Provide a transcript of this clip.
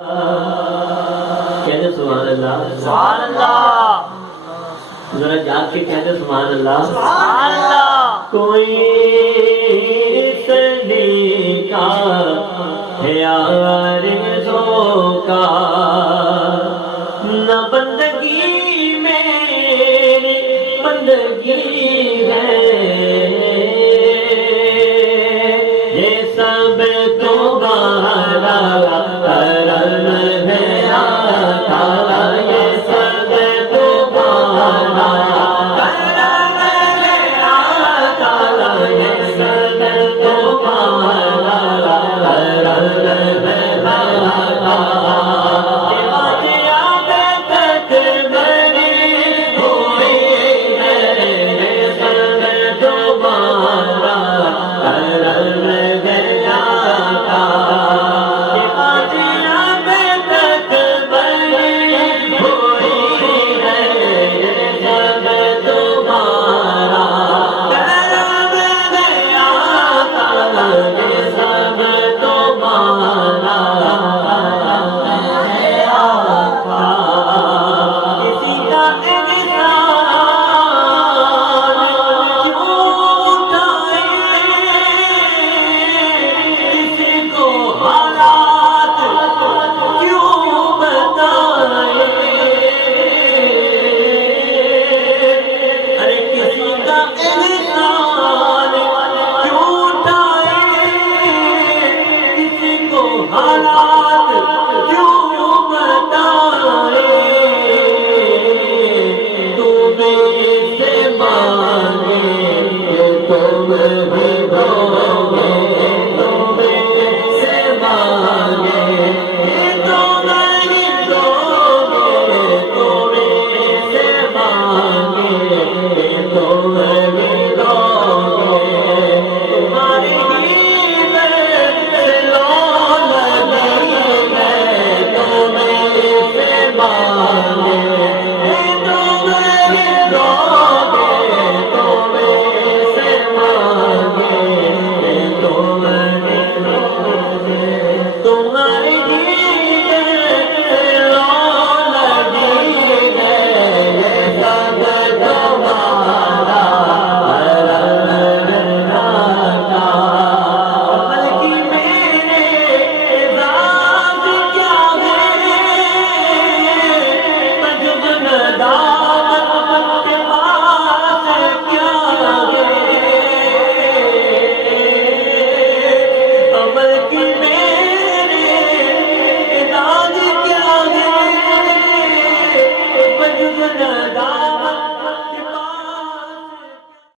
کہتے سبحان اللہ، سبحان اللہ، ذرا جاگ کے کہتے سبحان اللہ، سبحان اللہ۔ کوئی صدیقہ ہے آرزوں کا، نہ بندگی میری بندگی ہے، یہ سب تمہارا کرم ہے آقا، یہ سب تمہارا کرم ہے آقا، یہ سب تمہارا کرم ہے آقا۔ جندا